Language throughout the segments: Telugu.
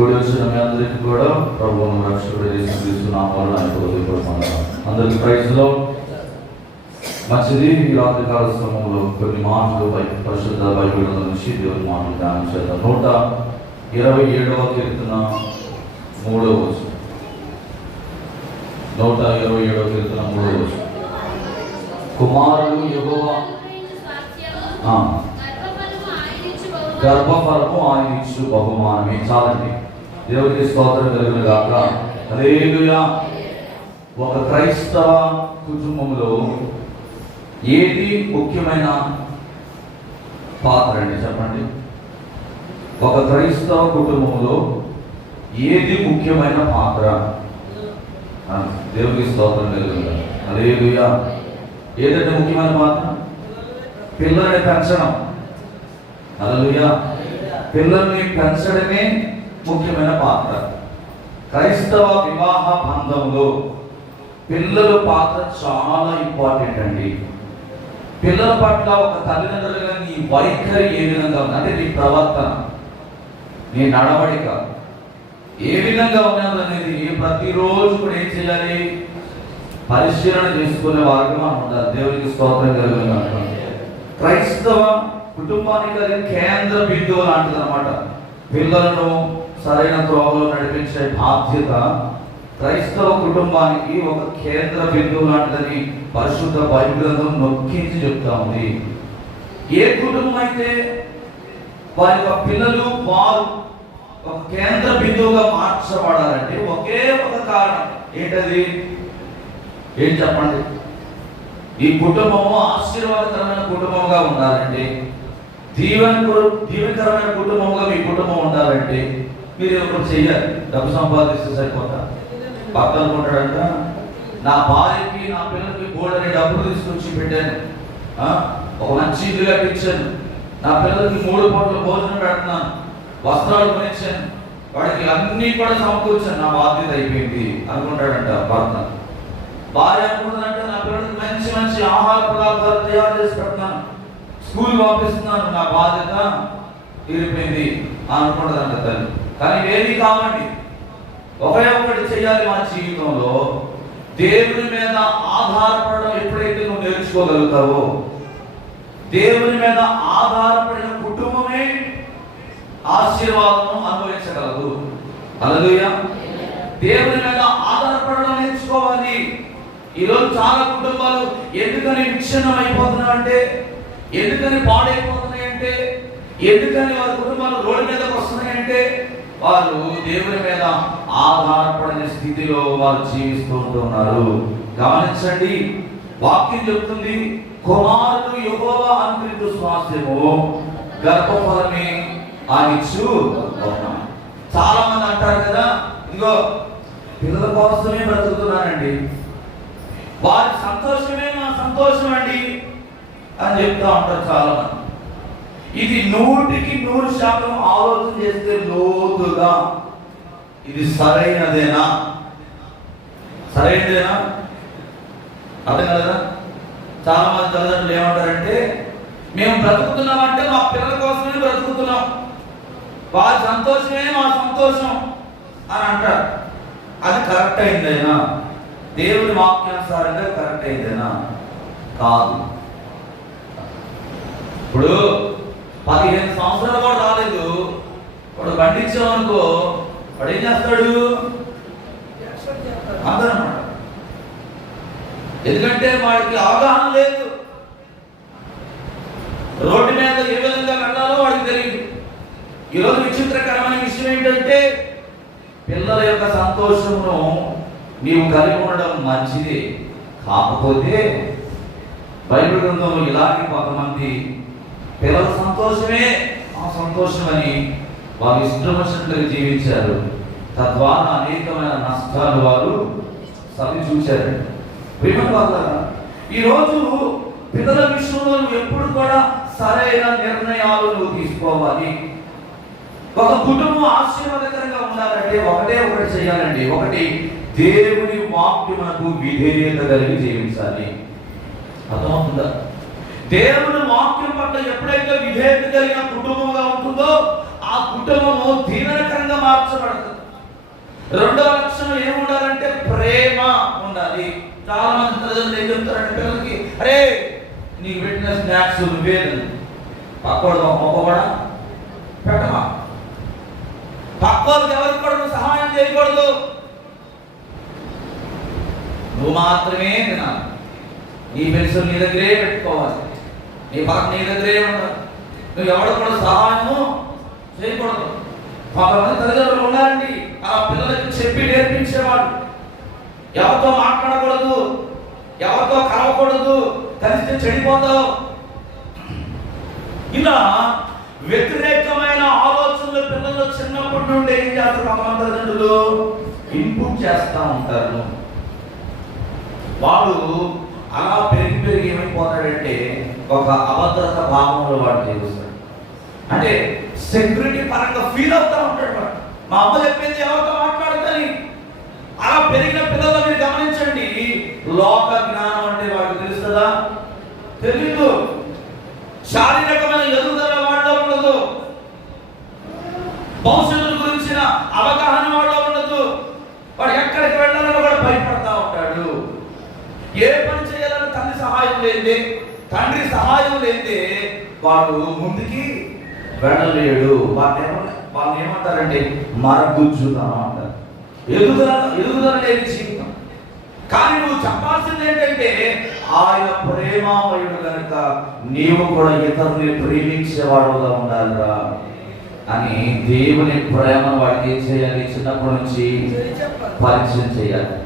కూడి వచ్చిన మీ అందరికీ కూడా ప్రభువును రక్షకుడు యేసుక్రీస్తునామం వలన హృదయపూర్వకంగా అందరికీ ప్రైజ్లో మంచిది. ఈ రాత్రి కాల సమయంలో కొన్ని మాటలు పరిశుద్ధ బైబిల్ నుంచి దేవుని మాటలు ధ్యానం చేద్దాం. 127వ కీర్తన 3వ వచనం. 127వ కీర్తన 3వ వచనం. కుమారుడు యెహోవా గర్భఫలము ఆయన ఇచ్చు బహుమానమే. చాలండి. దేవుడికి స్తోత్రం కలుగును గాక. హల్లెలూయా. ఒక క్రైస్తవ కుటుంబంలో ఏది ముఖ్యమైన పాత్ర అండి చెప్పండి? ఒక క్రైస్తవ కుటుంబంలో ఏది ముఖ్యమైన పాత్ర? దేవుడికి స్తోత్రం కలుగును గాక. హల్లెలూయా. ఏదంటే ముఖ్యమైన పాత్ర? పిల్లల్ని పెంచడం. హల్లెలూయా. పిల్లల్ని పెంచడమే ముఖ్యమైన పాత్ర. క్రైస్తవ వివాహ బంధంలో పిల్లల పాత్ర చాలా ఇంపార్టెంట్ అండి. పిల్లల పట్ల ఒక తల్లిదండ్రులుగా నీ వైఖరి ఏ విధంగా ఉంది అంటే నీ ప్రవర్తన, నీ నడవడిక ఏ విధంగా ఉన్నదనేది ప్రతిరోజు కూడా ఏం చేయాలి? పరిశీలన చేసుకునే వారికి మనం ఉండాలి. దేవునికి స్తోత్రం కలుగును గాక. క్రైస్తవ కుటుంబానికి అది కేంద్ర బిందువు లాంటిది అనమాట. పిల్లలను సరైన త్రోవలో నడిపించే బాధ్యత క్రైస్తవ కుటుంబానికి ఒక కేంద్ర బిందువు లాంటిదని పరిశుద్ధ బైబిల్ గ్రంథం నొక్కించి చెప్తా ఉంది. ఏ కుటుంబం అయితే వారి యొక్క పిల్లలు వారు ఒక కేంద్ర బిందువుగా మార్చబడాలంటే ఒకే ఒక కారణం. ఏంటది? ఏం చెప్పండి? ఈ కుటుంబము ఆశీర్వాదకరమైన కుటుంబంగా ఉండాలంటే, దీవెనకరమైన కుటుంబంగా మీ కుటుంబం ఉండాలంటే మీరు ఒకటి చెయ్యాలి. డబ్బు సంపాదిస్తే సరిపోతా? భర్త అనుకుంటాడంట, నా భార్యకి నా పిల్లలకి బోల్డని డబ్బులు తీసుకొచ్చి పెట్టాను, ఒక మంచి ఇల్లు కట్టించాను, నా పిల్లలకి 3 పూటల భోజనం పెడుతున్నాను, వస్త్రాలు కొనిచ్చాను, వాడికి అన్ని కూడా సమకూర్చాను, నా బాధ్యత అయిపోయింది అనుకుంటాడంట భర్త. భార్య అనుకుంటుందంటే నా పిల్లలకి మంచి మంచి ఆహార పదార్థాలు తయారు చేసి పెడుతున్నాను, స్కూల్ పంపిస్తున్నాను, నా బాధ్యత తీరిపోయింది అనుకుంటుందంట తల్లి. కానీ ఏది కావండి, ఒకే ఒకటి చేయాలి మన జీవితంలో. దేవుని మీద ఆధారపడడం ఎప్పుడైతే నువ్వు నేర్చుకోగలుగుతావో, దేవుని మీద ఆధారపడిన కుటుంబమే ఆశీర్వాదం అనుభవించగలదు. హల్లెలూయా. దేవుని మీద ఆధారపడడం నేర్చుకోవాలి. ఈరోజు చాలా కుటుంబాలు ఎందుకని విచ్ఛిన్నం అయిపోతున్నాయంటే, ఎందుకని పాడైపోతున్నాయంటే, ఎందుకని వారి కుటుంబాలు రోడ్డు మీదకి వస్తున్నాయంటే వారు దేవుని మీద ఆధారపడిన స్థితిలో వారు జీవిస్తూ ఉంటున్నారు. గమనించండి, వాక్యం చెప్తుంది, కుమారుడు యెహోవా అనుగ్రహించు స్వాస్థ్యము గర్భఫలమే ఆయనిచ్చు. చాలా మంది అంటారు కదా, ఇదిగో పిల్లల కోసమే బ్రతుకుతున్నానండి, వారి సంతోషమే నా సంతోషం అండి అని చెప్తా ఉంటారు చాలా మంది. ఇది 100% ఆలోచన చేస్తే లోతుగా ఇది సరైనదేనా? సరైనదేనా? అర్థం కదా? చాలా మంది తల్లిదండ్రులు ఏమంటారంటే, మేము బ్రతుకుతున్నామంటే మా పిల్లల కోసమే బ్రతుకుతున్నాం, వారి సంతోషమే మా సంతోషం అని అంటారు. అది కరెక్ట్ అయిందేనా? దేవుని వాక్యానుసారంగా కరెక్ట్ అయిందేనా? కాదు. ఇప్పుడు 15 సంవత్సరాలు కూడా రాలేదు, వాడు పండించామనుకో, వాడు ఏం చేస్తాడు? అందరన్నమాట. ఎందుకంటే వాడికి అవగాహన లేదు, రోడ్డు మీద ఏ విధంగా వెళ్ళాలో వాడికి తెలియదు. ఈరోజు విచిత్రకరమైన విషయం ఏంటంటే, పిల్లల యొక్క సంతోషమును నీవు కలిగి ఉండడం మంచిది, కాకపోతే బైబిల్ గ్రంథంలో ఇలాగే కొంతమంది పిల్లల సంతోషమే ఆ సంతోషం అని వారు ఇష్టం వచ్చినట్లుగా జీవించారు. తద్వారా అనేకమైన నష్టాలు వారు సవి చూశారు. ఈరోజు పిల్లల విషయంలో నువ్వు ఎప్పుడు కూడా సరైన నిర్ణయాలు నువ్వు తీసుకోవాలి. ఒక కుటుంబం ఆశీర్వాదకరంగా ఉండాలంటే ఒకటే ఒకటి చేయాలండి. ఒకటి, దేవుని వాక్యమునకు విధేయత కలిగి జీవించాలి. అర్థమవుతుందా? దేవుని వాక్యం పట్ల ఎప్పుడైతే విధేయత కలిగిన కుటుంబంగా ఉంటుందో ఆ కుటుంబము దీవెనకరంగా మార్చబడుతుంది. రెండవ లక్షణం ఏముండాలంటే ప్రేమ ఉండాలి. చాలా మంది తల్లిదండ్రులు ఏం చెప్తారంటే పిల్లలకి, అరే నీకు పెట్టిన స్నాక్స్ నువ్వేదు పక్కోడు మొక్కకూడా పెట్టమా, పక్కోళ్ళకి ఎవరికి కూడా నువ్వు సహాయం చేయకూడదు, నువ్వు మాత్రమే తినాలి, నీ పెన్సిల్ నీ దగ్గరే పెట్టుకోవాలి, నీ పక్క నీ దగ్గరే ఉండాలి, నువ్వు ఎవరు కూడా సహాయము చేయకూడదు. కొంతమంది తల్లిదండ్రులు ఉన్నారండి, ఆ పిల్లలకి చెప్పి నేర్పించేవాడు, ఎవరితో మాట్లాడకూడదు, ఎవరితో కలవకూడదు, కలిస్తే చెడిపోతావు. ఇలా వ్యతిరేకమైన ఆలోచనలు పిల్లలు చిన్నప్పటి నుండి ఏం చేస్తారు, కొంతమంది తల్లిదండ్రులు ఇన్పుట్ చేస్తూ ఉంటారు. వాడు అలా పెరిగి ఏమైపోతాడంటే ఒక అభద్రత భావంలో వాడు తెలుస్తాడు. అంటే సెక్యూరిటీ పరంగా ఫీల్ అవుతూ ఉంటాడు వాడు, మా అమ్మ చెప్పింది ఎవరితో మాట్లాడుతుంది. అలా పెరిగిన పిల్లలు మీరు గమనించండి, లోక జ్ఞానం అంటే వాడికి తెలుస్తుందా? తెలీదు. శారీరకమైన ఎదుగుదల వాడిలో ఉండదు, భవిష్యత్తు గురించిన అవగాహన వాడిలో ఉండదు. వాడు ఎక్కడికి వెళ్ళాలని వాడు భయపడతా ఉంటాడు. ఏ పని చేయాలని తండ్రి సహాయం లేదే, తండ్రి సహాయం లేదే వాడు ముందుకి వెళ్ళలేడు. వాళ్ళని ఏమంటారంటే మరగుజ్జుతనం అంటారు. ఎదుగుదల లేని జీవితం. కానీ నువ్వు చెప్పాల్సింది ఏంటంటే ఆయన ప్రేమామయుడు కనుక నీవు కూడా ఇతరుని ప్రేమించేవాడుగా ఉండాలిరా అని దేవుని ప్రేమను వాడికి ఏం చేయాలి, చిన్నప్పటి నుంచి పరిచయం చేయాలి.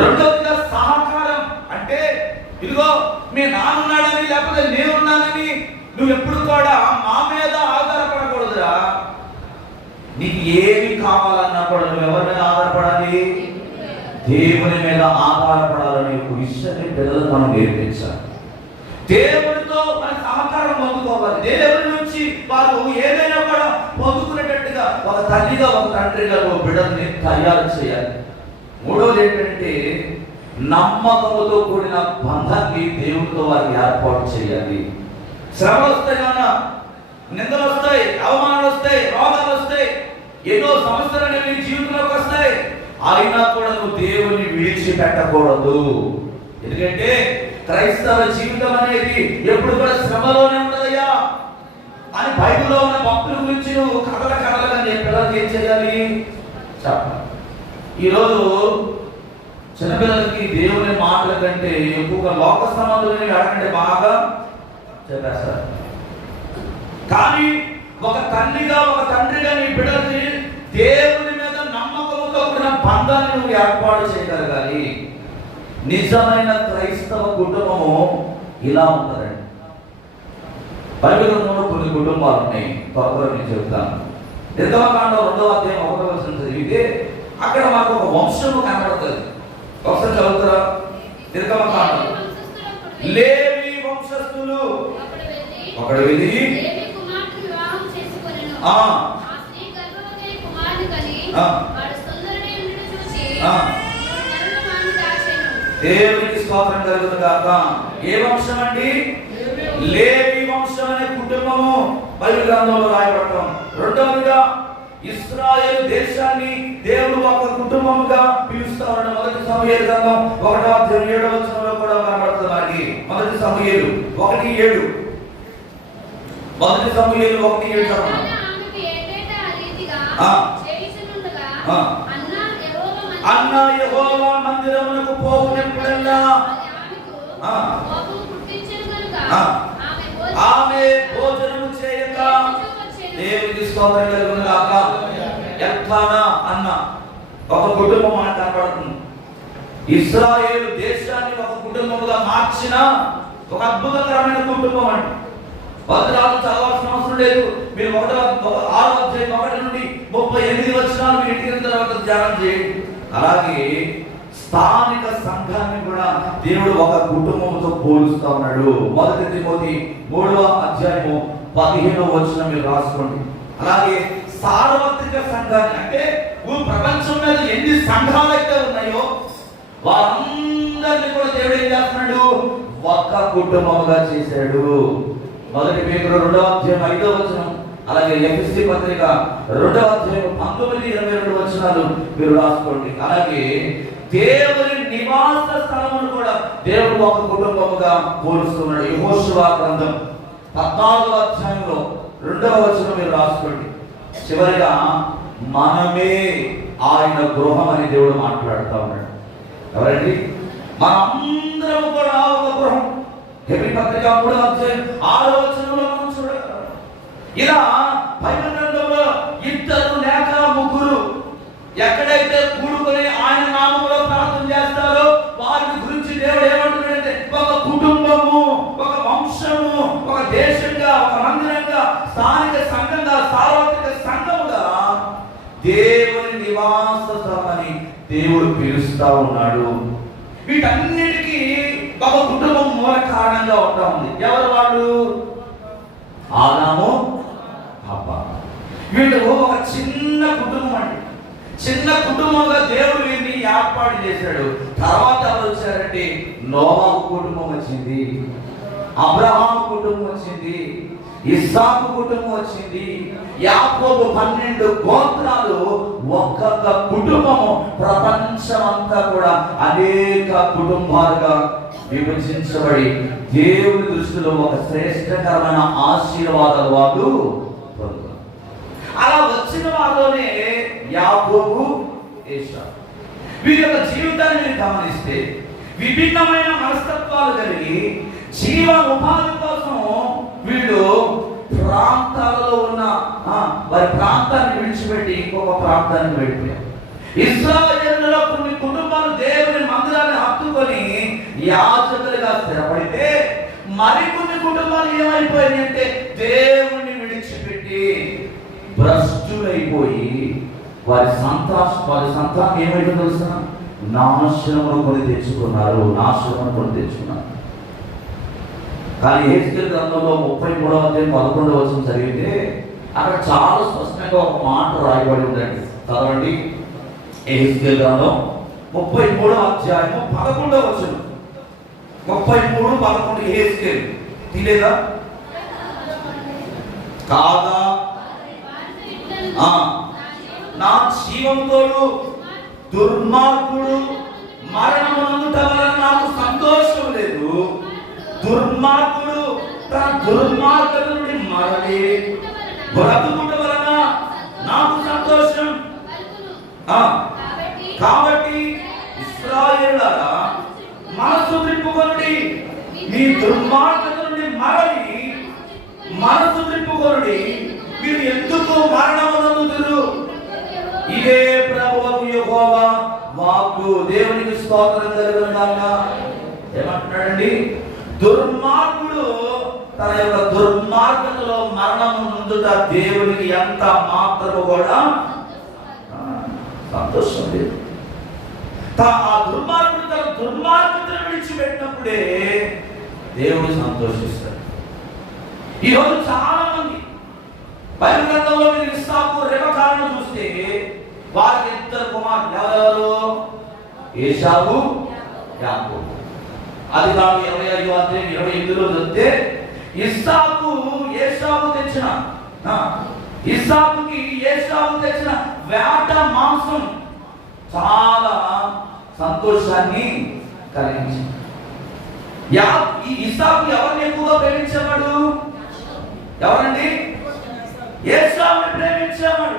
రెండవదిగా సహకారం. అంటే ఇదిగో మీ నాన్నున్నాడని లేకపోతే నేనున్నానని నువ్వు ఎప్పుడు కూడా మా మీద ఆధారపడకూడదురా. నీకు ఏమి కావాలన్నా కూడా నువ్వు ఎవరి మీద ఆధారపడాలి? దేవుని మీద ఆధారపడాలని ఒక విషయాన్ని పిల్లలకు మనం నేర్పించాలి. దేవుడితో మన సహకారం పొందుకోవాలి. దేవుడి నుంచి వారు ఏదైనా కూడా పొందుకునేటట్టుగా ఒక తల్లిగా ఒక తండ్రిగా ఒక బిడ్డల్ని తయారు చేయాలి. మూడోది ఏంటంటే నమ్మకముతో కూడిన బంధాన్ని దేవుడితో వారికి ఏర్పాటు చేయాలి. శ్రమలు వస్తాయి, నిందలు వస్తాయి, అవమానాలు వస్తాయి, రోగాలు వస్తాయి, ఎన్నో సమస్యలు అనేవి జీవితంలోకి వస్తాయి. అయినా కూడా నువ్వు దేవుని విడిచిపెట్టకూడదు. ఎందుకంటే క్రైస్తవ జీవితం అనేది ఎప్పుడు కూడా శ్రమలోనే ఉండదయ్యా అని బైబిల్లో ఉన్న భక్తుల గురించి నువ్వు కథలుగా నీ పిల్లలకి ఏం చేయాలి చెప్పాలి. ఈరోజు చిన్నపిల్లలకి దేవుని మాటల కంటే ఎక్కువగా లోక సంబంధాలని అడగండి బాగా చెప్పేస్తారు. కానీ ఒక తల్లిగా ఒక తండ్రిగా నీ బిడ్డల్ని దేవుని మీద నమ్మకంతో కూడిన బంధాన్ని నువ్వు ఏర్పాటు చేయగలగాలి. నిజమైన క్రైస్తవ కుటుంబము ఇలా ఉంటుందండి. బైబిల్లో కొన్ని కుటుంబాలు ఉన్నాయి, త్వరగా నేను చెప్తాను. నిర్గమకాండం 2వ అధ్యాయం 1వ వచనం చదివితే అక్కడ మాకు ఒక వంశము కనబడుతుంది. ఒకసారి చదువుతారా? నిర్గమకాండం లేవి వంశస్థులు ఒకడు వెళ్ళి దేవునికి స్తోత్రం కలుగును గాక. ఏ వంశం అండి? లేవి వంశం అనే కుటుంబము బైబిల్ గ్రంథంలో రాయబడటం. రెండవదిగా ఇశ్రాయేలు దేశాన్ని దేవుడు ఒక కుటుంబముగా పిలుస్తారని మొదటి సమూయేలు గ్రంథం 1వ అధ్యాయం 7వ వచనంలో కూడా కనబడుతుంది. మనకి మొదటి సమూయేలు 1:7 మొదటి సమూయేలు 1:7 అన్న యెహోవా మందిరమునకు పోవునప్పుడల్లా ఆమె భోజనము చేయక దేవునికి స్తోత్రం కలుగును గాక. ఎట్లానా అన్న ఒక కుటుంబం అని కనబడుతుంది. ఇశ్రాయేలు దేశాన్ని ఒక కుటుంబముగా మార్చిన ఒక అద్భుతకరమైన కుటుంబం అండి. 10 రాళ్ళు చదవాల్సిన అవసరం లేదు. మీరు 6వ అధ్యాయం 1 నుండి 38 వచనాలు మీరు ఇంటికి తర్వాత ధ్యానం చేయండి. అలాగే స్థానిక సంఘాన్ని కూడా దేవుడు ఒక కుటుంబంతో పోలుస్తూ ఉన్నాడు. 1 తిమోతి 3వ అధ్యాయము 15వ వచనం మీరు రాసుకోండి. అలాగే సార్వత్రిక సంఘాన్ని, అంటే ప్రపంచం మీద ఎన్ని సంఘాలు అయితే ఉన్నాయో వారందరినీ కూడా దేవుడు ఏం చేస్తున్నాడు? ఒక కుటుంబముగా చేశాడు. 1 పేతురు 2వ అధ్యాయం 5వ వచనం, అలాగే ఎఫెసీ పత్రిక 2వ అధ్యాయం 19-22 వచనాలు మీరు రాసుకోండి. అలాగే దేవుని నివాస స్థలమును కూడా దేవుడు ఒక కుటుంబముగా పోలుస్తున్నాడు. యెహోషువ గ్రంథం 14వ అధ్యాయంలో 2వ వచనం మీరు రాసుకోండి. చివరిగా మనమే ఆయన గృహం అని దేవుడు మాట్లాడుతూ ఉన్నాడు. ఎవరండి? మనందరం కూడా ఒక గృహం. హెబ్రీ పత్రిక 3వ అధ్యాయం 6వ వచనంలో మనం చూడగలం. ఇలా బైబిల్ గ్రంథంలో ఇద్దరు లేక ముగ్గురు ఎక్కడైతే కూడుకొని ఆయన నామములో ప్రార్థన చేస్తారో వారి గురించి దేవుడు ఏమంటున్నాడంటే ఒక కుటుంబము, ఒక వంశము, ఒక దేశంగా, ఒక మందిరంగా, స్థానిక సంఘంగా, సార్వత్రిక సంఘముగా దేవుని నివాస స్థలమని దేవుడు పిలుస్తా ఉన్నాడు. వీటన్నిటికీ ఒక కుటుంబం మూల కారణంగా ఉంటా ఉంది. ఎవరు వాళ్ళు? ఆదాము, హవ్వ. వీళ్ళు ఒక చిన్న కుటుంబం అండి. చిన్న కుటుంబంగా దేవుడు వీరిని ఏర్పాటు చేశాడు. తర్వాత ఎవరు వచ్చారంటే నోవాహు కుటుంబం వచ్చింది, అబ్రహాము కుటుంబం వచ్చింది, ఇస్సాకు కుటుంబం వచ్చింది, యాకోబు 12 గోత్రాలు, ఒక్కొక్క కుటుంబము ప్రపంచమంతా కూడా అనేక కుటుంబాలుగా విభజించబడి దేవుని దృష్టిలో ఒక శ్రేష్టకరమైన ఆశీర్వాదాలు వాళ్ళు పొందుతారు. అలా వచ్చిన వారిలోనే యాకోబు, ఏశావు. వీరి యొక్క జీవితాన్ని మీరు గమనిస్తే విభిన్నమైన మనస్తత్వాలు కలిగి జీవ ఉపాధి కోసం వీళ్ళు ప్రాంతాలలో ఉన్న వారి ప్రాంతాన్ని విడిచిపెట్టి ఇంకొక ప్రాంతానికి వెళ్ళిపోయారు. ఇశ్రాయేలులో కొన్ని కుటుంబాలు దేవుని మందిరాన్ని హత్తుకొని యాజకులుగా స్థిరపడితే మరికొన్ని కుటుంబాలు ఏమైపోయాయి అంటే దేవుణ్ణి విడిచిపెట్టి భ్రష్టులైపోయి వారి సంతానం ఏమైతే తెలుసా? నాశనమును కొని తెచ్చుకున్నారు. కానీ యెహెజ్కేలు గ్రంథంలో 33వ అధ్యాయం 11వ వచనం చదివితే అక్కడ చాలా స్పష్టంగా ఒక మాట రాయబడి ఉందండి. చదవండి. యెహెజ్కేలు గ్రంథం 33వ అధ్యాయం 11వ వచనం. 33:11 యెహెజ్కేలు తీలేదా? కాగా నా జీవంతోడు దుర్మార్గుడు మరణమునందుట వలన నాకు సంతోషం లేదు. దుర్మార్గుడు తన దుర్మార్గత నుండి మరలి బ్రతుకుట వలన నాకు సంతోషం. కాబట్టి ఇశ్రాయేలులారా మనసు త్రిప్పుకొనుడి, మీ దుర్మార్గత నుండి మరలి మనసు త్రిప్పుకొనుడి. మీరు ఎందుకు మరణమునందుదురు? ఇదే ప్రభువు యెహోవా వాక్కు. దేవునికి స్తోత్రం కలుగును గాక. ఏమంటున్నాడండి? దుర్మార్గుడు తన యొక్క దుర్మార్గతలో మరణము నుండుట దేవునికి ఎంత మాత్రము కూడా సంతోషం లేదు. ఆ దుర్మార్గుడు తన దుర్మార్గతను విడిచిపెట్టినప్పుడే దేవుడు సంతోషిస్తాడు. ఈరోజు చాలా మంది బైబిల్ గ్రంథంలో మీరు ఇస్సాకు, రెబెకాను చూస్తే వారికి ఇద్దరు కుమారులు. ఎవరెవరు? ఏశావు, యాకోబు. అది కాదు 25వ అధ్యాయం 28లో చూస్తే ఇస్సాకుకి ఏశావు తెచ్చిన వేట మాంసం చాలా సంతోషాన్ని కలిగించింది. ఇస్సాకు ఎవరిని ఎక్కువగా ప్రేమించేవాడు? ఎవరండి? ఏశావుని ప్రేమించేవాడు.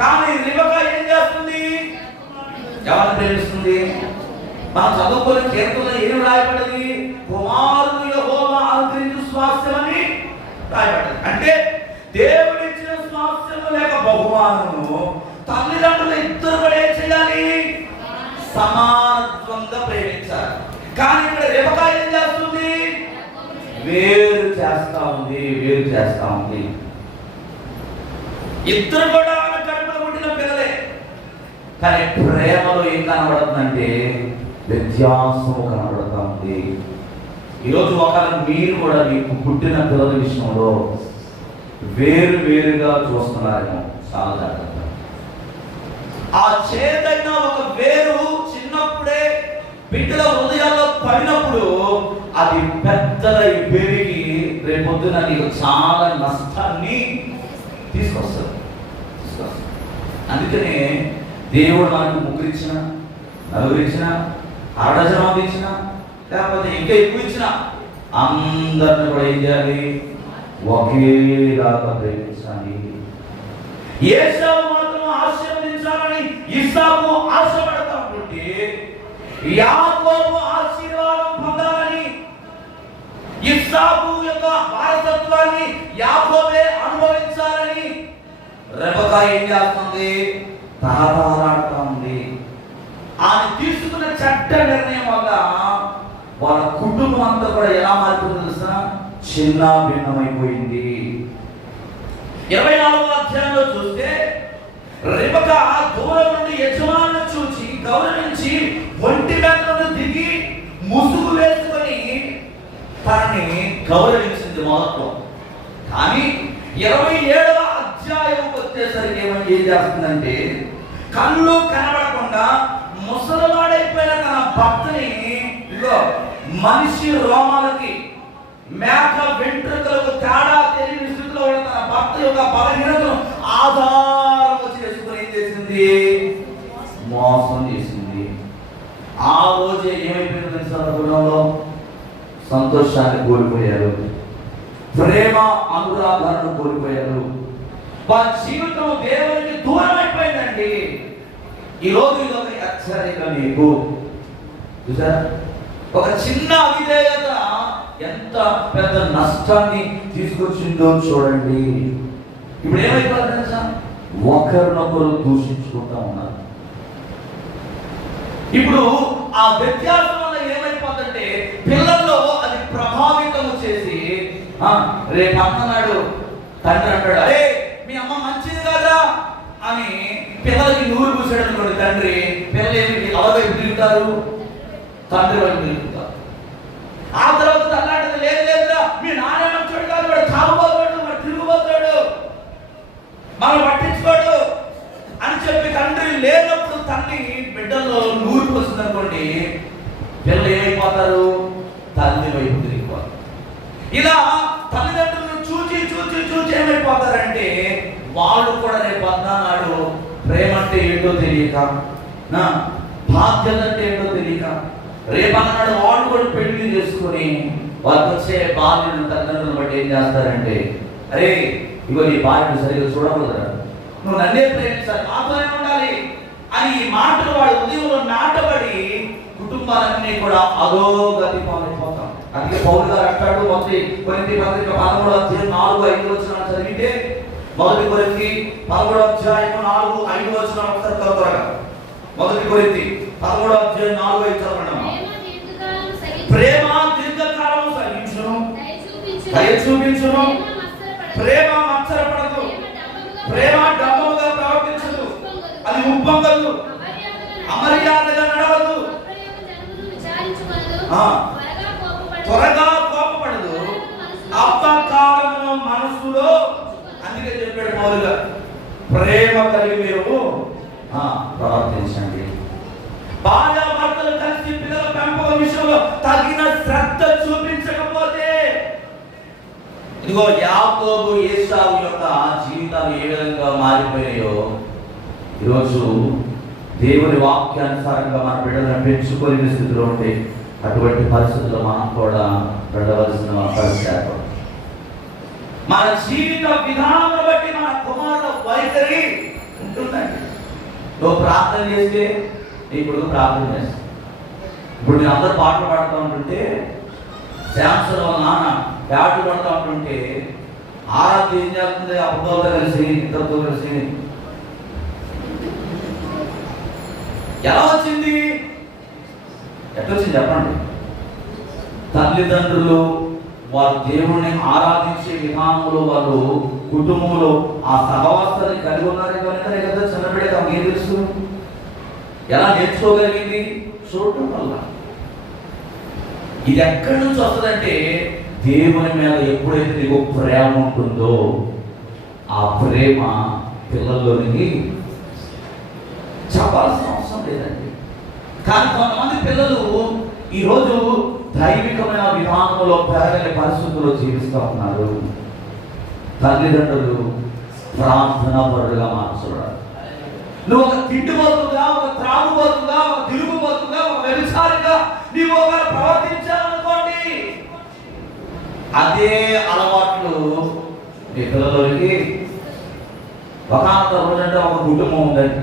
కానీ రిబెకా ఏం చేస్తుంది? ఎవరిని ప్రేమిస్తుంది? మనం చదువుకునే కీర్తనలో ఏం రాయబడింది? కుమారుడు యెహోవా అనుగ్రహించు స్వాస్థ్యం అని రాయబడింది. అంటే దేవుడిచ్చిన స్వాస్థ్యము లేక బహుమానము తల్లిదండ్రులు ఇద్దరు కూడా ఏం చేయాలి? సమానత్వంగా ప్రేమించాలి. కానీ ఇక్కడ రిబెకా ఏం చేస్తుంది? వేరు చేస్తా ఉంది. ఇద్దరు కూడా కడుపులో పుట్టిన పిల్లలే. కానీ ప్రేమలో ఏం కనబడుతుందంటే వ్యత్యాసము కనబడుతూ ఉంది. ఈరోజు ఒకవేళ మీరు కూడా మీకు పుట్టిన పిల్లల విషయంలో వేరుగా చూస్తున్నారేమో. చాలా జాగ్రత్త. ఆ చేదైన ఒక వేరు చిన్నప్పుడే బిడ్డల హృదయాల్లో పడినప్పుడు అది పెద్దదై పెరిగి రేపొద్దున నీకు చాలా నష్టాన్ని తీసుకొస్తుంది. అందుకనే దేవుడు నాకు ముగ్గురు ఇచ్చిన, నలుగురు ఇచ్చిన, అరడజన మంది ఇచ్చిన, లేకపోతే ఇంకా ఎక్కువ ఇచ్చిన, అందరిని కూడా ఏం చేయాలి? ఒకేలాగా ప్రేమించాలి. ఏశావు మాత్రం ఆశీర్వదించాలని ఇస్సాకు ఆశపడతా ఉంటే, యాకోబు ఆశీర్వాదం పొందాలని, ఇస్సాకు యొక్క వారసత్వాన్ని యాకోబే అనుభవించాలని రెబెకా ఏం చేస్తుంది? తహతహలాడుతూ ఉంది. ఆయన తీసుకున్న చెడ్డ నిర్ణయం వల్ల వాళ్ళ కుటుంబం అంతా కూడా ఎలా మారిపోయిందో తెలుసా? చిన్న భిన్నమైపోయింది. 24వ అధ్యాయంలో చూస్తే రెబెకా దూరం నుండి యజమానులను చూచి గౌరవించి ఒంటి మీద నుండి దిగి ముసుగు వేసుకొని తనని గౌరవించింది మొదట్లో. కానీ 27వ అధ్యాయం వచ్చేసరికి ఏం చేస్తుందంటే, కళ్ళు కనబడకుండా ముసలివాడైపోయిన తన భర్తని మనిషి రోమాలకి, మేక వెంట్రుకలకు తేడా తెలియని స్థితిలో ఉన్న తన భర్త యొక్క బలహీనతను ఆధారం చేసుకుని ఏం చేసింది? మోసం చేసింది. ఆ రోజే ఏమైపోయింది తెలుసా? కుటుంబంలో సంతోషాన్ని కోల్పోయారు, ప్రేమ అనురాగాలను కోల్పోయారు, వారి జీవితం దేవునికి దూరం అయిపోయిందండి. ఈరోజు ఇది ఒక హెచ్చరిక మీకు. చూసారా? ఒక చిన్న అవిధేయత ఎంత పెద్ద నష్టాన్ని తీసుకొచ్చిందో చూడండి. ఇప్పుడు ఏమైపోతుంది తెలుసా? ఒకరినొకరు దూషించుకుంటా ఉన్నారు. ఇప్పుడు ఆ వ్యత్యాసం వల్ల ఏమైపోతుందంటే పిల్లల్లో అది ప్రభావితం చేసి, రేపు అన్ననాడు తండ్రి అంటాడు, అరే మీ అమ్మ మంచిది కాదా అని పిల్లలకి నూరు పూసాడు అనుకోండి తండ్రి, పిల్లలు ఏమి ఎవరి వైపు తిరుగుతారు? తండ్రి వైపు తిరుగుతారు. ఆ తర్వాత అలాంటిది లేదు లేదురా మీ నాన్న మంచోడు కాదు, వాడు తాగుబోతాడు, వాడు తిరుగుబోతాడు, మనం పట్టించుకోడు అని చెప్పి తండ్రి లేనప్పుడు తండ్రి బిడ్డల్లో నూరు పోస్తుంది అనుకోండి, పిల్లలు ఏమైపోతారు? తల్లి వైపు తిరిగిపోతారు. ఇలా తల్లిదండ్రులను చూచి చూచి చూచి ఏమైపోతారంటే వాళ్ళు కూడా రేపు అన్నాడు ప్రేమ అంటే ఏంటో తెలియక, నా బాధ్యత అంటే ఏంటో తెలియక, రేపు అన్నాడు వాళ్ళు కూడా పెళ్లి చేసుకుని వాళ్ళకి వచ్చే బాధ్యతను తల్లిదండ్రులను బట్టి ఏం చేస్తారంటే, అరే ఇగో నీ భార్యను సరిగ్గా చూడకూడదురా, నువ్వు నన్నే ప్రేమించాలి, నాతోనే ఉండాలి అని ఈ మాటలు వాడి ఉదయంలో నాటబడి కుటుంబాలన్నీ కూడా అధోగతి పాలైపోతాం. అందుకే పౌలు గారు అంటాడు, మొదటి కొరింథీ పత్రిక 13వ అధ్యాయం 4-5 వచనాలు చదివితే, మొదటి కొరింథీ 13వ అధ్యాయం 4-5 వచనాలు ఒకసారి చదువుతారు. మొదటి కొరింథీ 13వ అధ్యాయం 4-5 చదవండి. ప్రేమ దీర్ఘకాలం సహించును, దయ చూపించును, ప్రేమ మత్సరపడదు, ప్రేమ డంబముగా ప్రవర్తించదు, అది ఉప్పొంగదు, అమర్యాదగా నడవదు, త్వరగా కోపపడదు, అపకారమును మనసులో, అందుకే చెప్పాడు పౌలుగా, ప్రేమ కలిగి మీరు ప్రవర్తించండి. భార్యాభర్తలు కలిసి పిల్లల పెంపకం విషయంలో తగిన శ్రద్ధ చూపించకపోతే, ఇదిగో యాకోబు ఏశావు యొక్క జీవితాలు ఏ విధంగా మారిపోయాయో ఈరోజు దేవుని వాక్యానుసారంగా మన బిడ్డలను పెంచుకోలేని స్థితిలో ఉంటే అటువంటి పరిస్థితుల్లో మనం కూడా వెళ్ళవలసిన పరిస్థితి. మన జీవిత విధానం బట్టి మన కుమారుల వైఖరి ఉంటుందండి. నువ్వు ప్రార్థన చేస్తే ఇప్పుడు ప్రార్థన చేస్తా. ఇప్పుడు నేను అందరూ పాటలు పాడుతూ ఉంటుంటే, శాంసన్ వాళ్ళ నాన్న బ్యాట్లు పడుతూ ఉంటుంటే ఆరాధ్య ఏం చేస్తుంది? అబ్బుతో కలిసి ఇద్దరితో కలిసి ఎలా వచ్చింది? ఎట్లొచ్చింది చెప్పండి? తల్లిదండ్రులు వారు దేవుణ్ణి ఆరాధించే విధానంలో వాళ్ళు కుటుంబంలో ఆ సహవాసాన్ని కలిగి ఉన్నారు కనుకనే కదా చిన్నబిడ్డ ఏం తెలుసు, ఎలా నేర్చుకోగలిగింది? చూడటం వల్ల. ఇది ఎక్కడి నుంచి వస్తుందంటే దేవుని మీద ఎప్పుడైతే నీకు ప్రేమ ఉంటుందో ఆ ప్రేమ పిల్లల్లోనికి చెప్పాల్సిన అవసరం లేదండి. కానీ కొంతమంది పిల్లలు ఈరోజు దైవికమైన విధానంలో పెరగని పరిస్థితుల్లో జీవిస్తూ ఉన్నారు. తల్లిదండ్రులు ప్రార్థనా పరులుగా మార్చబడాలి. నువ్వు ఒక తిండిపోతుగా, ఒక త్రాగుబోతుగా, ఒక తిరుగుబోతుగా, ఒక వ్యభిచారిగా నీవు ఒకవేళ ప్రవర్తించాలనుకోండి, అదే అలవాట్లు మీ పిల్లలకి ఒక రోజంటే ఒక కుటుంబం ఉందండి.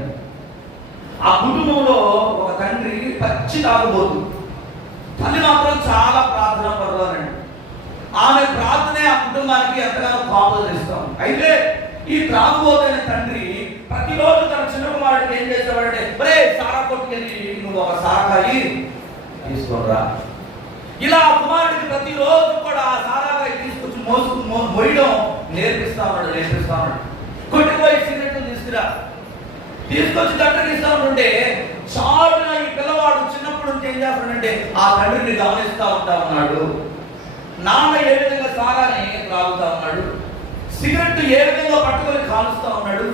ఆ కుటుంబంలో ఒక తండ్రి పచ్చి తాగుబోతు, తల్లి మాత్రం చాలా ప్రార్థన పడవాలండి. ఆమె ప్రార్థనే ఆ కుటుంబానికి ఎంతగానో కాపుదలు ఇస్తాం. అయితే ఈ త్రాగుబోతైన తండ్రి ప్రతిరోజు తన చిన్న కుమారుడికి ఏం చేసేవాడంటే, ఒరే సారా కొట్టుకెళ్ళి నువ్వు ఒక సారాయి తీసుకోరా. ఇలా ఆ కుమారుడికి ప్రతిరోజు కూడా ఆ సారాయి తీసుకొచ్చి మొయ్యడం నేర్పిస్తా ఉన్నాడు. కొట్టిపోయి సిగరెట్లు తీసుకొచ్చి తండ్రికి ఇస్తా ఉంటుంటే చాటున ఈ పిల్లవాడు చిన్నప్పటి నుంచి ఏం చేస్తాడంటే ఆ తండ్రిని గమనిస్తా ఉన్నాడు. నాన్న ఏ విధంగా సారాన్ని త్రాగుతా ఉన్నాడు, సిగరెట్ ఏ విధంగా పట్టుకొని కాలుస్తా ఉన్నాడు.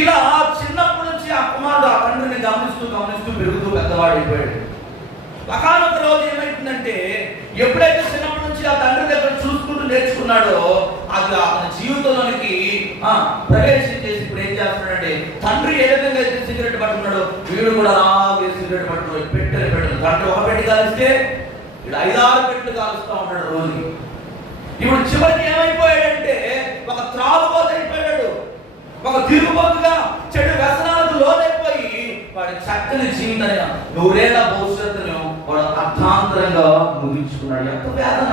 ఇలా చిన్నప్పటి నుంచి ఆ కుమారుడు ఆ తండ్రిని గమనిస్తూ పెరుగుతూ పెద్దవాడైపోయాడు. ఒకానొక రోజు ఏమైతుందంటే, ఎప్పుడైతే చిన్నప్పటి నుంచి ఆ తండ్రి దగ్గర చూసుకుంటూ నేర్చుకున్నాడో అది అతని జీవితంలోనికి ప్రవేశించేసి ఇప్పుడు ఏం చేస్తున్నాడంటే, తండ్రి ఏ విధంగా అయితే సిగరెట్ పట్టుకున్నాడో వీడు కూడా అలాగే సిగరెట్ పట్టుకున్నాడు. పెట్టెలు తండ్రి ఒక పెట్టి కాలిస్తే వీడు 5-6 పెట్టెలు కాలుస్తూ ఉన్నాడు రోజుకి. ఇప్పుడు చివరికి ఏమైపోయాడంటే ఒక త్రాగుబోతు అయిపోయాడు, ఒక తిరుగుబోతుగా చెడు వ్యసనాలకు లోనైపోయి వాడి చక్కని జీవితాన్ని 100 ఏళ్ల భవిష్యత్తును వాడు అర్థాంతరంగా ముగించుకున్నాడు. ఎంత వేదన!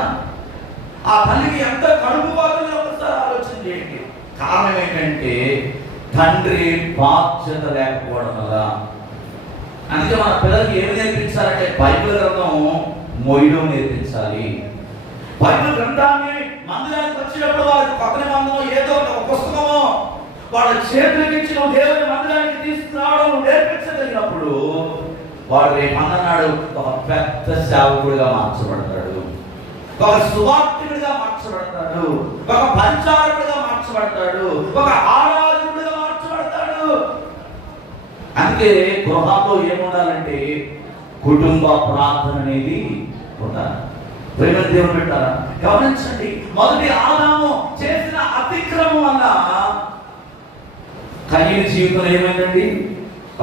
ఆ తల్లికి ఎంత కడుపు బాధలు ఒకసారి ఆలోచన చేయండి. కారణం ఏంటంటే తండ్రి బాధ్యత లేకపోవడం వల్ల. అందుకే మన పిల్లలకి ఏమి నేర్పించాలంటే బైబిల్ గ్రంథం మొయ్యడం నేర్పించాలి. బైబిల్ గ్రంథాన్ని మందిరానికి వచ్చినప్పుడు వారికి పక్కన మందమో ఏదో ఒక పుస్తకమో వాళ్ళ చేతులకి ఇచ్చి నువ్వు దేవుని మందిరానికి తీసుకురావడం నేర్పించగలిగినప్పుడు వాడు రేపు అన్నాడు ఒక పెద్ద సేవకుడిగా మార్చబడతాడు, ఒక సువార్తికుడిగా మార్చబడతాడు, ఒక పరిచారకుడిగా మార్చబడతాడు, ఒక ఆరాధకుడిగా మార్చబడతాడు. అందుకే గృహాల్లో ఏముండాలంటే కుటుంబ ప్రార్థన అనేది ఉండాలి. ప్రేమ దేవుడు పెట్టారా? గమనించండి, మొదటి ఆదాము చేసిన అతిక్రమం వల్ల కయ్యని జీవితంలో ఏమైందండి?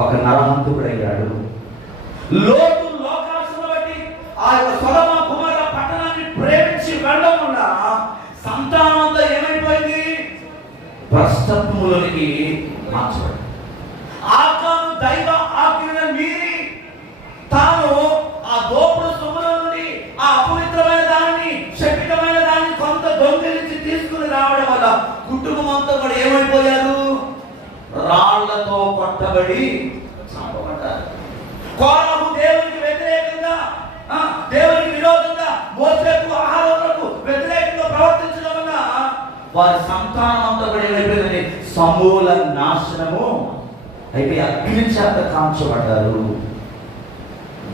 ఒక నరహంతకుడయ్యాడు. లోతు లోకాశను బట్టి ఆ యొక్క సొదొమ గొమొర్ర పట్టణాన్ని ప్రేమించి వెళ్ళడం వల్ల సంతానం అంతా ఏమైపోయింది? భ్రష్టత్వములోనికి మార్చబడింది. ఆకాను దైవ ఆజ్ఞను మీరి తాను ఆ దోపుడు సొమ్ముల నుండి ఆ అపవిత్రమైన దాన్ని, శపితమైన దాన్ని కొంత దొంగిలించి తీసుకుని రావడం వల్ల కుటుంబం అంతా కూడా ఏమైపోయారు? రాళ్లతో కొట్టబడి చంపబడ్డారు. కోరహు దేవునికి వ్యతిరేకంగా, దేవునికి విరోధంగా, మోసేకు ఆహారాలకు వ్యతిరేకంగా ప్రవర్తించడం వల్ల వారి సంతానం అంతా కూడా ఏమైపోయిందండి? సమూల నాశనము అయితే అగ్ని చేత కాల్చబడ్డారు.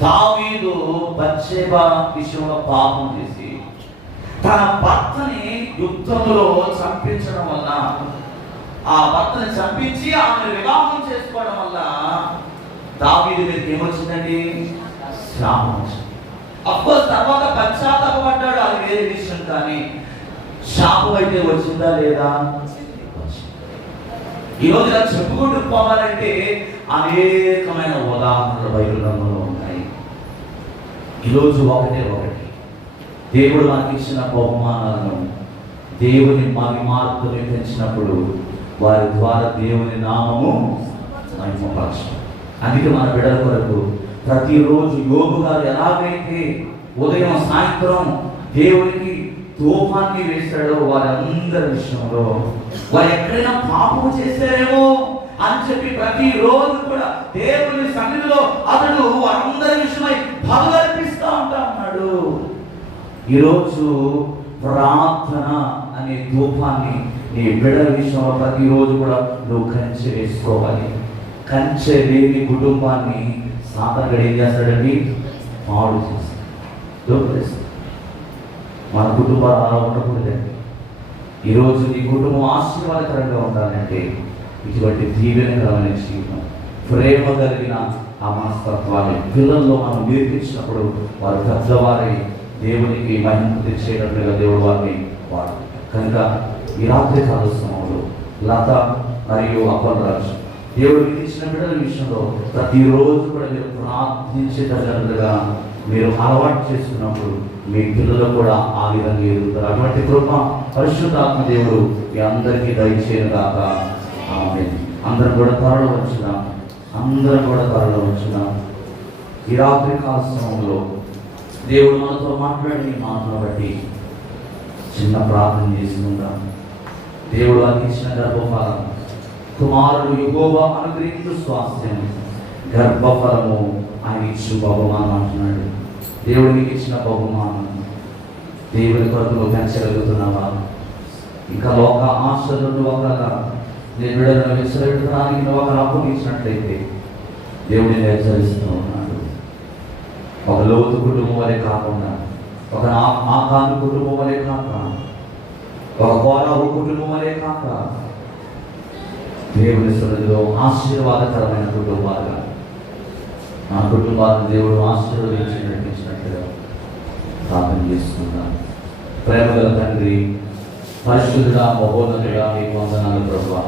దావీదు బత్షెబా విషయంలో పాపం చేసి తన భర్తని యుద్ధంలో చంపించడం వల్ల, ఆ భర్తని చంపించి ఆమెను వివాహం చేసుకోవడం వల్ల దావీదు మీదకి ఏమొచ్చిందండి? శాపం వచ్చింది. అఫ్కోర్స్ తర్వాత పశ్చాత్తాపడ్డాడు, అది వేరే విషయం. కానీ శాపం అయితే వచ్చిందా లేదా? ఈరోజు ఇలా చెప్పుకుంటూ పోవాలంటే అనేకమైన ఉదాహరణలు బైబిల్ గ్రంథంలో ఉన్నాయి. ఈరోజు ఒకటి దేవుడు మనకి ఇచ్చిన బహుమానాలను దేవుని మహిమార్పుని పెంచినప్పుడు వారి ద్వారా దేవుని నామము మహిమపరచు. అందుకే మన బిడ్డల కొరకు ప్రతిరోజు యోగు గారు ఎలాగైతే ఉదయం సాయంత్రం దేవునికి ధూపాన్ని వేశాడో వారందరి విషయంలో వారు ఎక్కడైనా పాపము చేశారేమో అని చెప్పి ప్రతిరోజు కూడా దేవుని సన్నిధిలో అతడు వారందరి విషయమై బలులర్పిస్తూ ఉంటా ఉన్నాడు. ఈరోజు ప్రార్థన అనే ధూపాన్ని నీ బిడ్డల విషయంలో ప్రతిరోజు కూడా నువ్వు కంచె వేసుకోవాలి. కంచె లేని కుటుంబాన్ని సాతానుడు ఏం చేస్తాడండి? పాడు చేస్తాడు. మన కుటుంబాలు అలా ఉండకూడదండి. ఈరోజు నీ కుటుంబం ఆశీర్వాదకరంగా ఉండాలంటే ఇటువంటి దీవెనకరమైన జీవితం, ప్రేమ కలిగిన ఆ మనస్తత్వాన్ని పిల్లల్లో మనం నేర్పించినప్పుడు వారు పెద్దవారి దేవునికి మహిమ తెచ్చేటట్లుగా దేవుడు వారిని వాడు. కనుక ఈ రాత్రి కాల సమయంలో లత మరియు అప్పలరాజు దేవుడు మీకు ఇచ్చిన బిడ్డల విషయంలో ప్రతిరోజు కూడా మీరు ప్రార్థించేటట్లుగా మీరు అలవాటు చేసుకున్నప్పుడు మీ పిల్లలు కూడా ఆ విధంగా ఎదుగుతారు. అటువంటి కృప పరిశుద్ధాత్మ దేవుడు మీ అందరికీ దయచేయను గాక. ఆమేన్. అందరం కూడా త్వరలో వచ్చినాం. ఈ రాత్రి కాల సమయంలో దేవుడు మనతో మాట్లాడి మాటను బట్టి చిన్న ప్రార్థన చేసుకుందాం. దేవుడు అందించిన గర్భఫలం, కుమారుడు యెహోవా అనుగ్రహించు స్వాస్థ్యం, గర్భఫలము ఆయన ఇచ్చిన బహుమానం అంటున్నాడు. దేవుడు నీకు ఇచ్చిన బహుమానం. దేవుని కొరకు పెంచగలుగుతున్నావా? ఇంకా లోక ఆశలను ఒకగా నేను బిడ్డలను విసిరెట్టడానికి నువ్వు ఒక అప్పగించినట్లయితే దేవుడిని హెచ్చరిస్తూ ఉన్నాడు. ఒక లోతు కుటుంబం వలె కాకుండా, ఒక ఆకాను కుటుంబం వలె కాక, ఒక కోరావు కుటుంబం వలె కాక, దేవుని సన్నిధిలో ఆశీర్వాదకరమైన కుటుంబాలుగా ఆ కుటుంబాలను దేవుడు ఆశీర్వదించి నడిపించినట్టుగా ప్రార్థన చేసుకున్నాను. ప్రేమగల తండ్రి, పరిశుద్ధుడా, మహోన్నతుడా, మీకు వందనాలు ప్రభువా.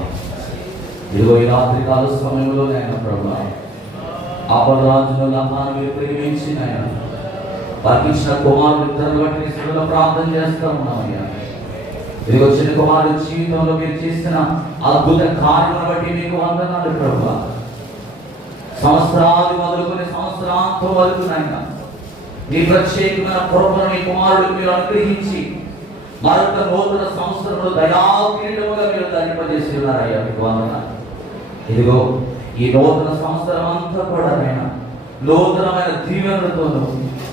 ఇదిగో ఈ రాత్రి కాల సమయంలో నాయన ప్రభువా, అపరాజును లహాను మీరు ప్రేమించి నాయన వారికి ఇచ్చిన కుమారుడు ఇద్దరు బట్టి స్థితిలో ప్రార్థన చేస్తూ ఉన్నామయ్యా. ఇదిగో చిన్న కుమారుడు జీవితంలో మీరు చేసిన అద్భుత కార్యములను బట్టి మీకు వందనాలు ప్రభువా. సంవత్సరాలు మొదలుకొని సంవత్సరాంతం వరకు నాయన మీ ప్రత్యేకమైన కృపను మీ కుమారుడికి మీరు అనుగ్రహించి మరొక నూతన సంవత్సరంలో దయాకిరీటముగా మీరు ధరింపజేసి ఉన్నారయ్యా. మీకు వందనాలు. ఇదిగో ఈ నూతన సంవత్సరం అంతా కూడా నాయన నూతనమైన దీవెనలతోనూ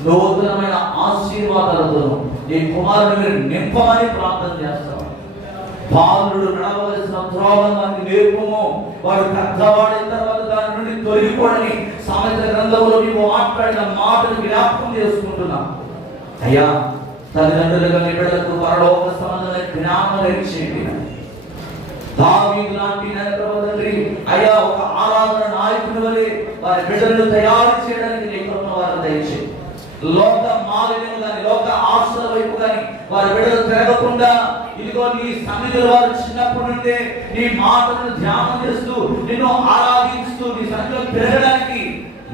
నూతనమైన ఆశీర్వాదాలతోనూ ఈ కుమారుడు మీరు నింపమని ప్రార్థన చేస్తాం. బాలుడు నడవలసిన త్రోవని నేర్పము, వాడు పెద్దవాడైన తర్వాత దాని నుండి తొలగిపోడని సామెత గ్రంథంలో నీవు మాట్లాడిన మాటను జ్ఞాపకం చేసుకుంటున్నా. అయ్యా, తల్లిదండ్రులుగా మీ బిడ్డలకు పరలోక సంబంధమైన జ్ఞానం ఇచ్చేయండి. దావీదు లాంటి తండ్రి అయ్యా, ఒక ఆరాధన నాయకుని వలె వారి బిడ్డలను తయారు చేయడానికి నీ కృపను వారు దయచేయండి. లోక మాలిన్యం కానీ లోక ఆశల వైపు కానీ వారి బిడ్డలు తిరగకుండా ఇదిగో నీ సన్నిధిలో వారు చిన్నప్పటి నుండే నీ మాటలను ధ్యానం చేస్తూ నిన్ను ఆరాధిస్తూ నీ సన్నిధిలో తిరగడానికి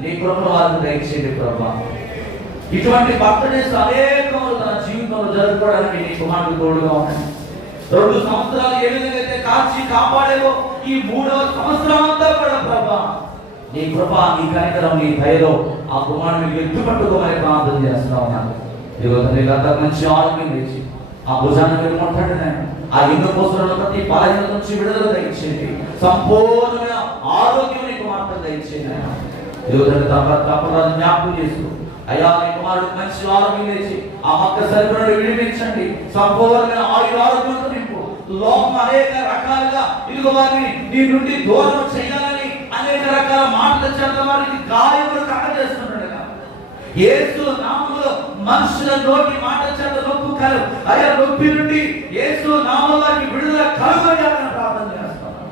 నీ కృపను వారిని దయచేయండి ప్రభా. ఇటువంటి బర్త్డేస్ అనేకములు తన జీవితంలో జరుపుకోవడానికి నీ కుమారుడు తోడుగా ఉన్నాయి. 2 సంవత్సరాలు ఏ విధంగా అయితే కాచి కాపాడేవో ఈ 3వ సంవత్సరం అంతా కూడా ప్రభా నీ కృప, నీ కనికరం, నీ దయలో ఆ కుమారుడిని ఎత్తుపట్టుకోమని ప్రార్థన చేస్తా ఉన్నాను. ఇదిగో తండ్రి, గత మంచి ఆరోగ్యం తెచ్చి ఆ భుజాన్ని మీరు ముట్టండి. ఆ ఎన్నో కోసంలో ప్రతి బలహీనత నుంచి విడుదల దయచేయండి. సంపూర్ణమైన ఆరోగ్యం నీ కుమార్తె దయచేయండి. ఇదిగో తండ్రి, తప్పరాజు జ్ఞాపకం చేసుకో అయ్యా. నీ కుమారుడికి మంచి ఆరోగ్యం తెచ్చి ఆ మక్క సరిపడ విడిపించండి. సంపూర్ణమైన ఆరోగ్యంతో నింపు. లోకం అనేక రకాలుగా ఇదిగో వారిని నీ నుండి దూరం చేయాలని అనేక రకాల మాటల చేత వారికి గాయములు కట్టజేస్తున్నాడు. యేసు నామములో మనుషుల నోటి మాటల చేత నొప్పు కలుగు అయ్యా, నొప్పి నుండి యేసు నామములో వారికి విడుదల కలుగజేయాలని ప్రార్థన చేస్తున్నాను.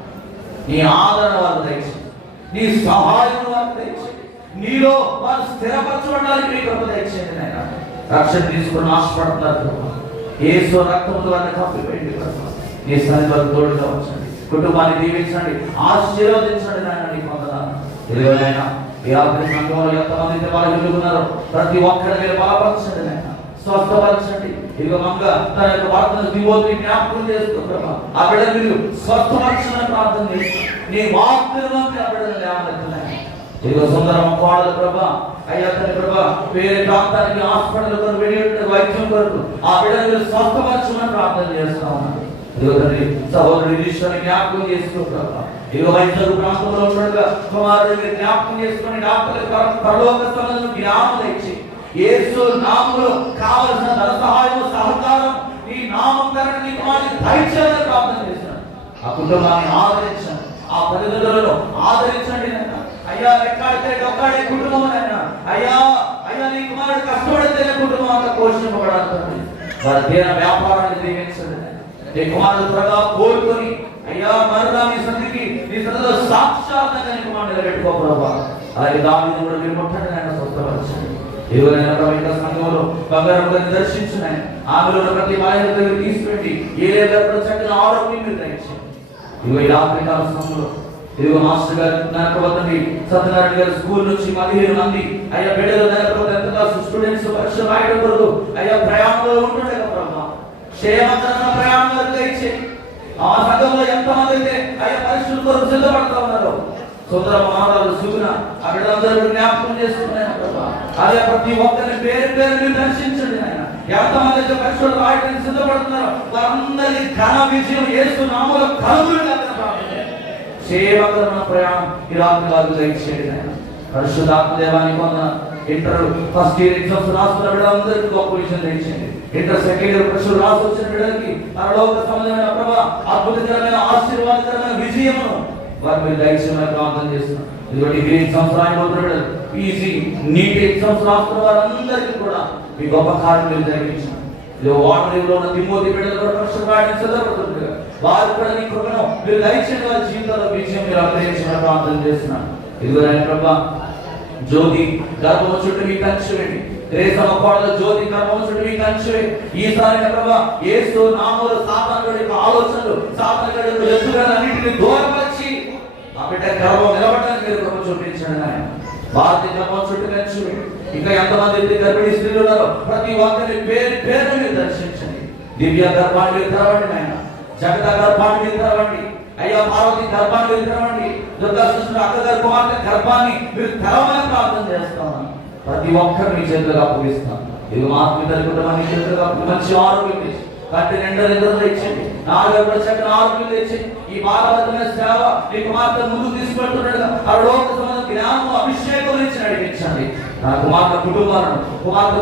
నీ ఆదరణ వారు దయచేయండి, నీ సహాయం వారు దయచేయండి, నీలో వారు స్థిరపరచబడడానికి నీ కృప దయచేయండి. నాయన రక్షణ తీసుకుని ఆశపడుతున్నారు. యేసు రక్తంతో వారిని కప్పిపెట్టి నీ సన్నిధిలో తోడుగా ఉంచండి. కుటుంబాన్ని దీవించండి, ఆశీర్వదించండి. నాయన నీ పొందనాను. ఇదిగో నాయన, ఈ రాత్రి సంఘంలో ఎంతమంది బలహీనులు ఉన్నారో ప్రతి ఒక్కరి మీరు బలపరచండి నాయన, స్వస్థపరచండి. ఇదిగో మంగ తన యొక్క భర్తను దివోని జ్ఞాపకం చేసుకుంటారు. ఆ బిడ్డను మీరు స్వస్థపరచమని ప్రార్థన చేస్తాం. నీ వాక్కులను ఆ బిడ్డను లేవనెత్తున్నాయి. ఇదిగో సుందరమ్మ కోడలు ప్రభా, అయ్యా తన ప్రభా, వేరే ప్రాంతానికి హాస్పిటల్ కొరకు వెళ్ళి వైద్యం కొరకు ఆ బిడ్డను మీరు స్వస్థపరచమని ప్రార్థన చేస్తా ఉన్నాను. ఇదిగో తండ్రి, సహోదరుడు ఈశ్వరుని జ్ఞాపకం చేసుకోవాలి. ఇదిగో వైద్యులు ప్రాంతంలో ఉండగా కుమారుడిని జ్ఞాపకం చేసుకుని డాక్టర్లకు పరలోక సంబంధం జ్ఞానం ఇచ్చి యేసు నామములో కావలసిన ధన సహాయం సహకారం నీ నామం కనుక నీ కుమారుడిని దయచేయాలని ప్రార్థన చేశాను. ఆ కుటుంబాన్ని ఆదరించండి, ఆ తల్లిదండ్రులను ఆదరించండి. అయ్యా, ఎక్కడితే ఒక్కడే కుటుంబం అయినా అయ్యా అయ్యా నీ కుమారుడు కష్టపడితే కుటుంబం అంతా పోషింపబడాలి. వారి దేన వ్యాపారాన్ని దీవించండి. నీ కుమారుడు త్వరగా కోరుకొని అయ్యా మరలా నీ సన్నిధిలో సాక్షాత్తంగా నీ కుమారుడు నిలబెట్టుకో ప్రభా. అలాగే దావీదును కూడా మీరు ముట్టండి నాయన, స్వస్థపరచండి. ఎవరైనా సంఘంలో బంగారం దర్శించున్నాయి, ఆమెలో ప్రతి బాధ్యత దగ్గర తీసుకెళ్ళి ఏ చక్కని ఆరోగ్యం మీరు దయచేయండి. ఇవి ఈ రాత్రి కాల సమయంలో ఇదిగో మాస్టర్ గారు నేర్పబోతుంది సత్యనారాయణ గారు స్కూల్ నుంచి 15 మంది అయ్యా బిడ్డలు నేర్పబోతున్న స్టూడెంట్స్ పరీక్ష రాయడం కొరకు అయ్యా ప్రయాణంలో ఉంటుండే కదా ప్రభా, క్షేమకరమైన ప్రయాణంలో దయచే. ఆ సంఘంలో ఎంతమంది అయితే అయ్యా పరీక్షల కొరకు సిద్ధపడతా ఉన్నారు, సోదర మహారాజు సుగుణ ఆ బిడ్డలందరూ జ్ఞాపకం చేసుకున్నాను ప్రభా. అదే ప్రతి ఒక్కరిని పేరు పేరు మీరు దర్శించండి ఆయన. ఎంతమంది అయితే పరీక్షలు రాయడానికి సిద్ధపడుతున్నారు వారందరికీ ఘన విజయం యేసు నామములో కలుగును. క్షేమకరమైన ప్రయాణం ఈ రాత్రి కాదు దయచేయండి ఆయన. పరిశుద్ధాత్మ దేవానికి వందనాలు. ఇంటర్ ఫస్ట్ ఇయర్ ఎగ్జామ్స్ రాస్తున్న బిడ్డలందరికీ గొప్ప విషయం దయచేయండి. ఇంటర్ సెకండ్ ఇయర్ పరీక్షలు రాసి వచ్చిన బిడ్డలకి పరలోక సంబంధమైన ప్రభా అద్భుతకరమైన ఆశీర్వాదకరమైన విజయమును వారు మీరు దయచేయమని ప్రార్థన చేస్తున్నాం. ఇదిగోటి డిగ్రీ ఎగ్జామ్స్ రాయబోతున్న బిడ్డలు, పీజీ నీట్ ఎగ్జామ్స్ రాస్తున్న వారందరికీ కూడా మీ గొప్ప కార్యం మీరు జరిగించారు. వాటర్లో ఉన్న తిమోతి బిడ్డలు కూడా పరీక్షలు రాయడానికి సిద్ధపడుతుంది, వారు కూడా నీ కృపను మీరు దయచేయండి. వారి జీవితంలో విజయం మీరు అనుగ్రహించమని ప్రార్థన చేస్తున్నాను. ఇదిగో ఆయన ప్రభా జ్యోతి గర్భము చుట్టూ మీ కంచెవేయండి. రేసమ కోడల జ్యోతి గర్భము చుట్టూ మీ కంచెవేయండి. ఈసారి ప్రభా యేసు నామములో సాతాను యొక్క ఆలోచనలు, సాతాను యొక్క ఎత్తుగడలన్నిటిని దూరపరిచి ఆ బిడ్డ గర్భం నిలబడడానికి మీరు కృప చూపించండి ఆయన. భారతీయ గర్భం చుట్టూ కంచెవేయండి. ఇంకా ఎంతమంది అయితే గర్భిణీ స్త్రీలు ఉన్నారో ప్రతి ఒక్కరి పేరు పేరు మీరు దర్శించండి. దివ్య గర్భాన్ని మీరు తెరవండి నాయన, జగత గర్భాన్ని మీరు తెరవండి అయ్యా, పార్వతి గర్భాన్ని మీరు తెరవండి, దుర్గా కృష్ణ అక్కగారి కుమార్తె గర్భాన్ని మీరు తెరవమని ప్రార్థన చేస్తాను. ప్రతి ఒక్కరు మీ చేతులుగా అప్పగిస్తాను. ఇది మా ఆత్మీయ కుటుంబాన్ని చేతులుగా మంచి ఆరోగ్యం తెచ్చి కంటి నిండా నిద్ర ఇచ్చండి, నాలుగు చక్కని ఆరోగ్యం తెచ్చి ఈ భారతమైన సేవ మీ కుమార్తె ముందుకు తీసుకెళ్తున్నాడుగా పరలోక సంబంధ జ్ఞానం అభిషేకం నుంచి నడిపించండి. నా కుమార్తె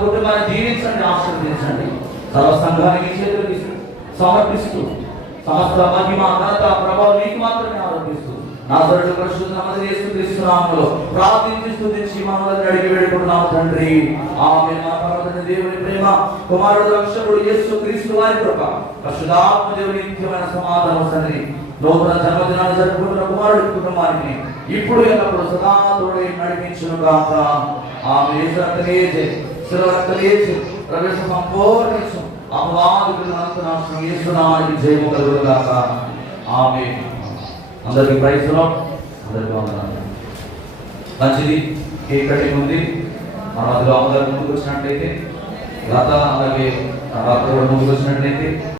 కుటుంబాన్ని జీవించండి, ఆశీర్వదించండి. సర్వ సంఘానికి చేతులు సమర్పిస్తూ సమస్త మహిమ ఘనత ప్రభావం నీకు మాత్రమే ఆరోపిస్తూ నాజరేయుడు పరిశుద్ధ నామములో యేసుక్రీస్తు నామములో ప్రార్థించి స్తుతించి మనల్ని అడిగి వేడుకుంటున్నాము తండ్రి, ఆమేన్. మా పరమ దేవుని ప్రేమ, కుమారుడు రక్షకుడు యేసుక్రీస్తు వారి కృప, పరిశుద్ధాత్మ దేవుని నిత్యమైన సమాధానం తండ్రి నూతన జన్మదినాన్ని జరుపుకుంటున్న కుమారుడి కుటుంబానికి ఇప్పుడు ఎల్లప్పుడు సదా తోడై నడిపించును గాక. ఆమేన్. ప్రవేశ సంపూర్ణించు అపవాదులను యేసునామములో జయము కలుగును గాక. ఆమేన్. అందరికీ ప్రైజ్ ది లార్డ్. అందరికీ వందనాలు. మంచిది, కేక్ కటింగ్ ఉంది. మన మధ్యలో అమ్మగారు ముందుకు వచ్చినట్లయితే, లత అలాగే ముందుకు వచ్చినట్లయితే